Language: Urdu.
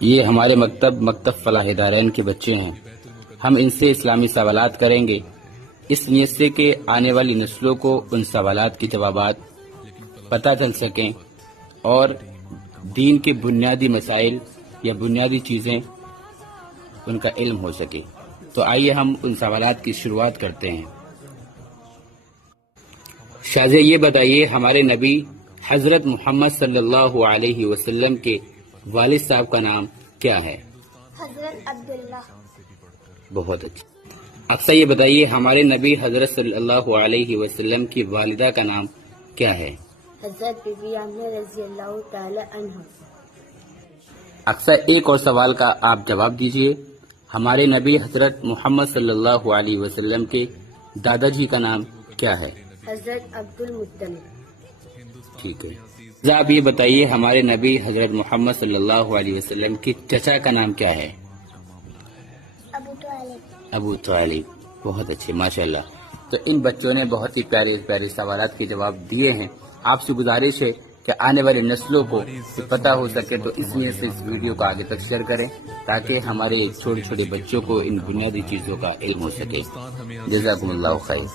یہ ہمارے مکتب فلاح دارین کے بچے ہیں۔ ہم ان سے اسلامی سوالات کریں گے، اس نیت سے کہ آنے والی نسلوں کو ان سوالات کے جوابات پتہ چل سکیں اور دین کے بنیادی مسائل یا بنیادی چیزیں ان کا علم ہو سکے۔ تو آئیے ہم ان سوالات کی شروعات کرتے ہیں۔ شاذ یہ بتائیے ہمارے نبی حضرت محمد صلی اللہ علیہ وسلم کے والد صاحب کا نام کیا ہے؟ حضرت عبداللہ۔ بہت اچھا۔ اکثر یہ بتائیے ہمارے نبی حضرت صلی اللہ علیہ وسلم کی والدہ کا نام کیا ہے؟ حضرت بی بی آمنہ رضی اللہ تعالی عنہ۔ اکثر ایک اور سوال کا آپ جواب دیجئے، ہمارے نبی حضرت محمد صلی اللہ علیہ وسلم کے دادا جی کا نام کیا ہے؟ حضرت عبد المطلب۔ ٹھیک ہے۔ آپ یہ بتائیے ہمارے نبی حضرت محمد صلی اللہ علیہ وسلم کے چچا کا نام کیا ہے؟ ابو طالب۔ ابو طالب۔ بہت اچھے، ماشاءاللہ۔ تو ان بچوں نے بہت ہی پیارے پیارے سوالات کے جواب دیے ہیں۔ آپ سے گزارش ہے کہ آنے والی نسلوں کو پتہ ہو سکے تو اس لیے سے اس ویڈیو کو آگے تک شیئر کریں تاکہ ہمارے چھوٹے چھوٹے بچوں کو ان بنیادی چیزوں کا علم ہو سکے۔ جزاکم اللہ خیر۔